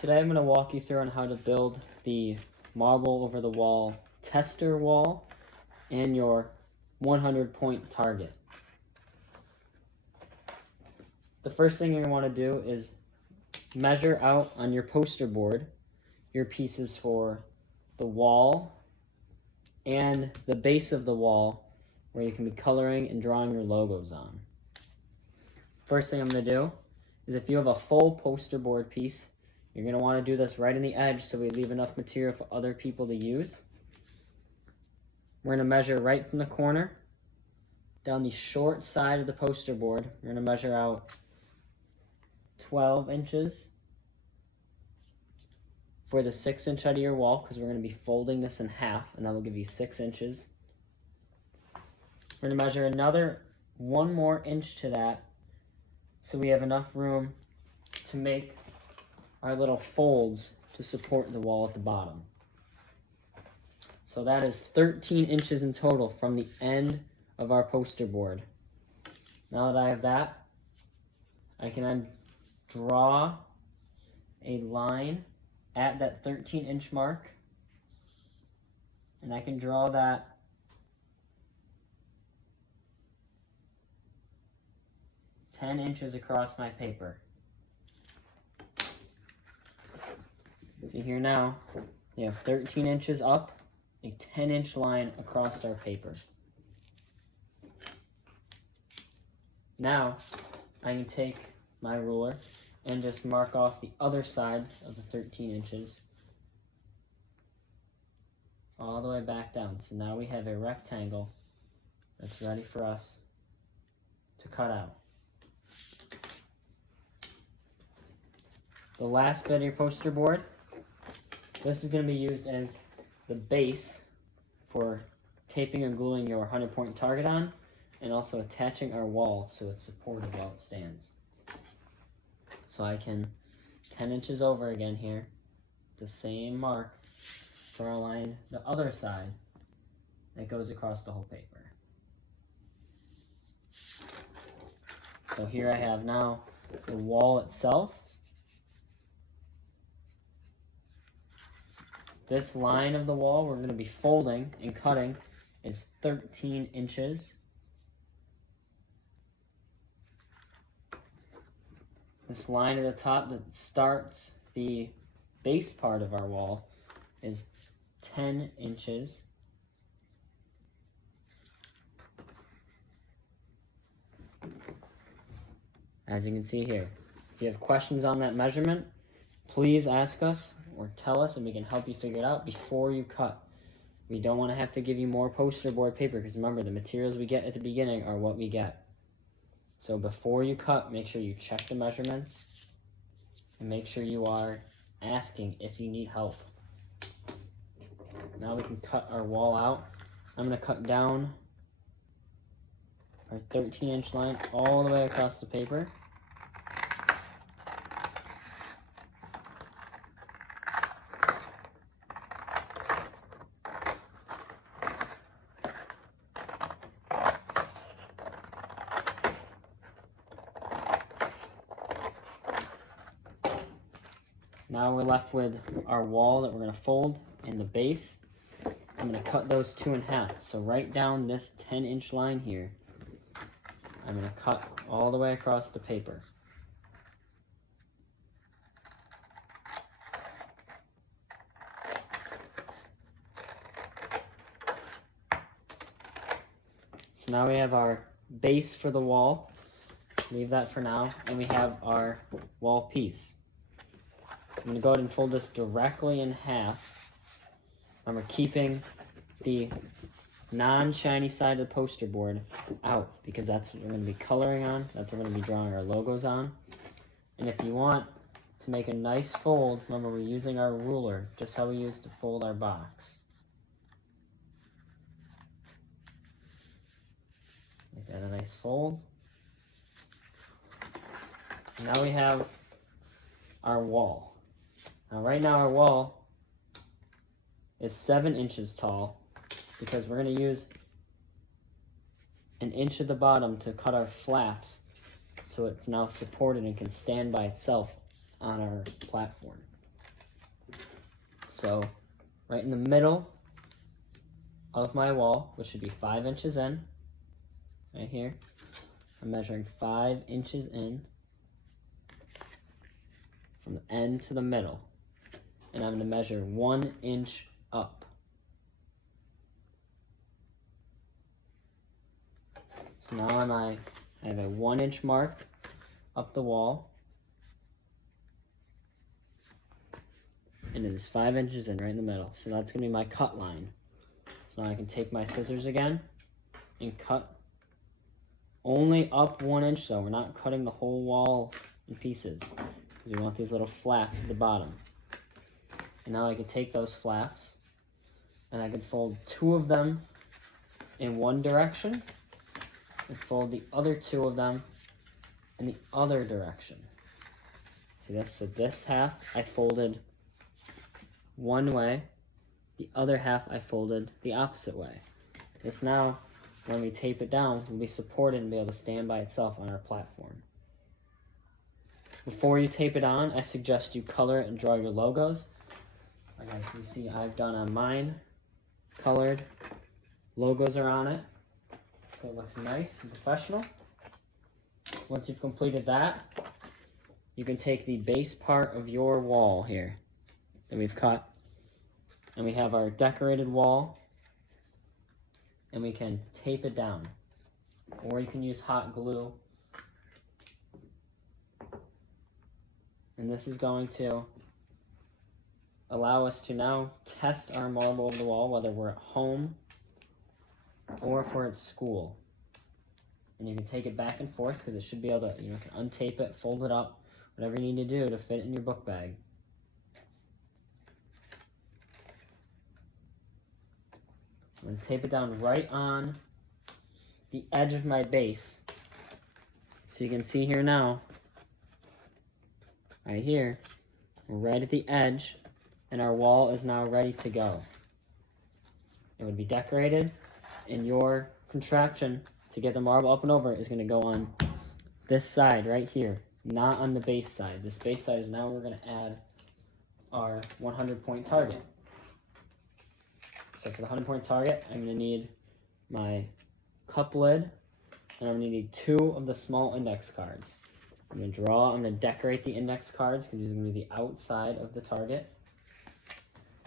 Today I'm going to walk you through on how to build the marble over the wall tester wall and your 100-point target. The first thing you're going to want to do is measure out on your poster board your pieces for the wall and the base of the wall where you can be coloring and drawing your logos on. First thing I'm going to do is, if you have a full poster board piece, you're going to want to do this right in the edge so we leave enough material for other people to use. We're going to measure right from the corner down the short side of the poster board. We're going to measure out 12 inches for the 6-inch out of your wall, because we're going to be folding this in half, and that will give you 6 inches. We're going to measure another 1 more inch to that so we have enough room to make our little folds to support the wall at the bottom. So that is 13 inches in total from the end of our poster board. Now that I have that, I can then draw a line at that 13-inch mark, and I can draw that ten inches across my paper. See here now, we have 13 inches up, a 10-inch line across our paper. Now, I can take my ruler and just mark off the other side of the 13 inches all the way back down. So now we have a rectangle that's ready for us to cut out. The last bit of your poster board, this is going to be used as the base for taping and gluing your 100-point target on, and also attaching our wall so it's supported while it stands. So I can 10 inches over again here, the same mark, draw a line the other side that goes across the whole paper. So here I have now the wall itself. This line of the wall we're going to be folding and cutting is 13 inches. This line at the top that starts the base part of our wall is 10 inches. As you can see here, if you have questions on that measurement, please ask us or tell us, and we can help you figure it out before you cut. We don't want to have to give you more poster board paper, because remember, the materials we get at the beginning are what we get. So before you cut, make sure you check the measurements and make sure you are asking if you need help. Now we can cut our wall out. I'm going to cut down our 13-inch line all the way across the paper. Now we're left with our wall that we're going to fold and the base. I'm going to cut those two in half. So right down this 10-inch line here, I'm going to cut all the way across the paper. So now we have our base for the wall. Leave that for now. And we have our wall piece. I'm going to go ahead and fold this directly in half. And we're keeping the non-shiny side of the poster board out, because that's what we're going to be coloring on. That's what we're going to be drawing our logos on. And if you want to make a nice fold, remember, we're using our ruler, just how we used to fold our box. Make that a nice fold. And now we have our wall. Now right now our wall is 7 inches tall, because we're going to use 1 inch at the bottom to cut our flaps so it's now supported and can stand by itself on our platform. So right in the middle of my wall, which should be 5 inches in, right here, I'm measuring 5 inches in from the end to the middle. And I'm going to measure 1 inch up. So now I have a 1 inch mark up the wall. And it is 5 inches in right in the middle. So that's going to be my cut line. So now I can take my scissors again and cut only up 1 inch though. We're not cutting the whole wall in pieces because we want these little flaps at the bottom. And now I can take those flaps and I can fold 2 of them in one direction and fold the other 2 of them in the other direction. See this? So this half I folded one way, the other half I folded the opposite way. This now, when we tape it down, will be supported and be able to stand by itself on our platform. Before you tape it on, I suggest you color it and draw your logos. Like you see, I've done on mine, colored, logos are on it, so it looks nice and professional. Once you've completed that, you can take the base part of your wall here that we've cut, and we have our decorated wall, and we can tape it down, or you can use hot glue. And this is going to allow us to now test our marble of the wall, whether we're at home or if we're at school. And you can take it back and forth because it should be able to, you can untape it, fold it up, whatever you need to do to fit it in your book bag. I'm going to tape it down right on the edge of my base. So you can see here now, right here, we're right at the edge, and our wall is now ready to go. It would be decorated, and your contraption to get the marble up and over is going to go on this side right here, not on the base side. This base side is now we're going to add our 100-point target. So for the 100-point target, I'm going to need my cup lid, and I'm going to need 2 of the small index cards. I'm going to decorate the index cards because these are going to be the outside of the target.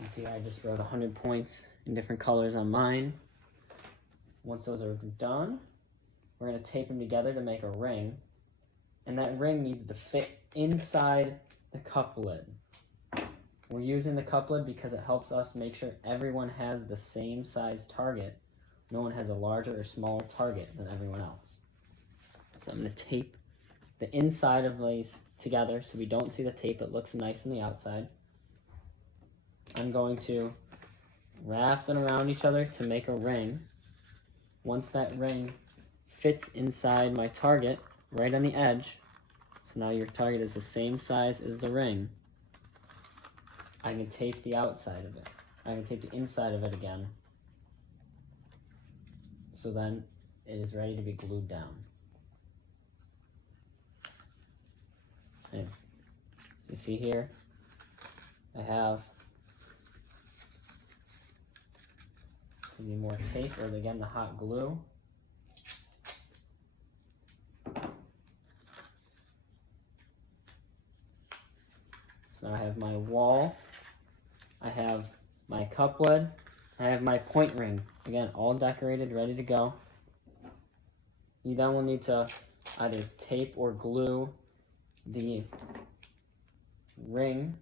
You can see I just wrote 100 points in different colors on mine. Once those are done, we're going to tape them together to make a ring. And that ring needs to fit inside the cup lid. We're using the cup lid because it helps us make sure everyone has the same size target. No one has a larger or smaller target than everyone else. So I'm going to tape the inside of these together so we don't see the tape. It looks nice on the outside. I'm going to wrap them around each other to make a ring. Once that ring fits inside my target, right on the edge, so now your target is the same size as the ring, I can tape the outside of it. I can tape the inside of it again. So then it is ready to be glued down. Okay. You see here, I have maybe more tape, or again the hot glue. So now I have my wall, I have my cup lid, I have my point ring. Again, all decorated, ready to go. You then will need to either tape or glue the ring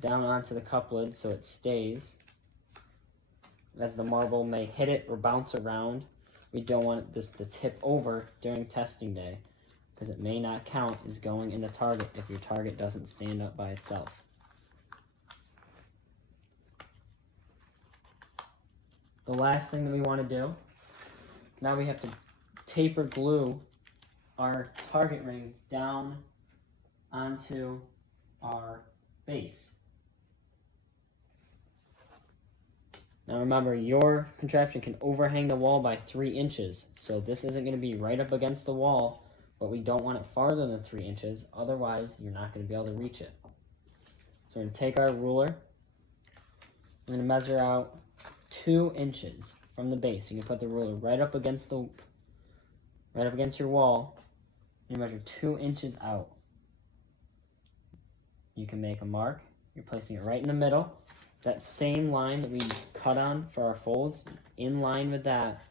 down onto the cup lid so it stays. As the marble may hit it or bounce around, we don't want this to tip over during testing day because it may not count as going in the target if your target doesn't stand up by itself. The last thing that we want to do, now we have to tape or glue our target ring down onto our base. Now remember, your contraption can overhang the wall by 3 inches, so this isn't going to be right up against the wall, but we don't want it farther than 3 inches, otherwise you're not going to be able to reach it. So we're going to take our ruler, I'm going to measure out 2 inches from the base. You can put the ruler right up against your wall, and you measure 2 inches out. You can make a mark. You're placing it right in the middle. That same line that we cut on for our folds, in line with that,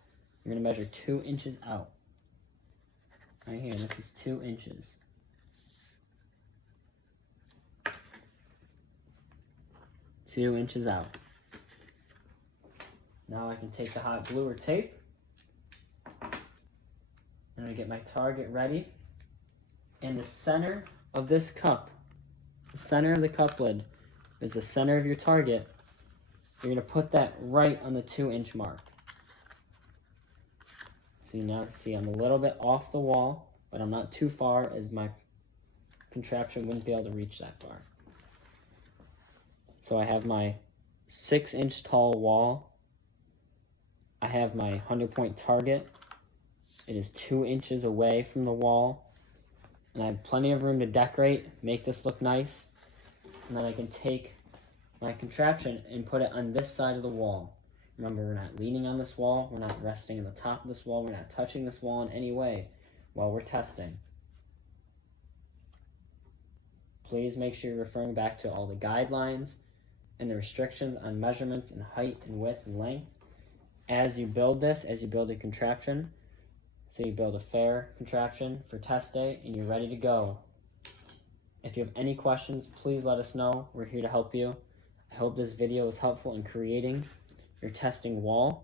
you're going to measure 2 inches out. Right here, this is 2 inches. Two inches out. Now I can take the hot glue or tape. I'm going to get my target ready. In the center of this cup, the center of the cup lid is the center of your target. You're going to put that right on the 2-inch mark. So you now see I'm a little bit off the wall, but I'm not too far as my contraption wouldn't be able to reach that far. So I have my 6-inch tall wall. I have my 100-point target. It is 2 inches away from the wall. And I have plenty of room to decorate, make this look nice. And then I can take my contraption and put it on this side of the wall. Remember, we're not leaning on this wall. We're not resting on the top of this wall. We're not touching this wall in any way while we're testing. Please make sure you're referring back to all the guidelines and the restrictions on measurements and height and width and length as you build this, as you build a contraption. So you build a fair contraption for test day and you're ready to go. If you have any questions, please let us know. We're here to help you. I hope this video was helpful in creating your testing wall.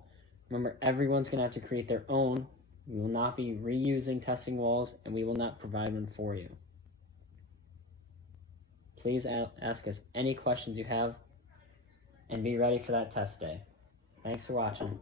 Remember, everyone's going to have to create their own. We will not be reusing testing walls, and we will not provide one for you. Please ask us any questions you have, and be ready for that test day. Thanks for watching.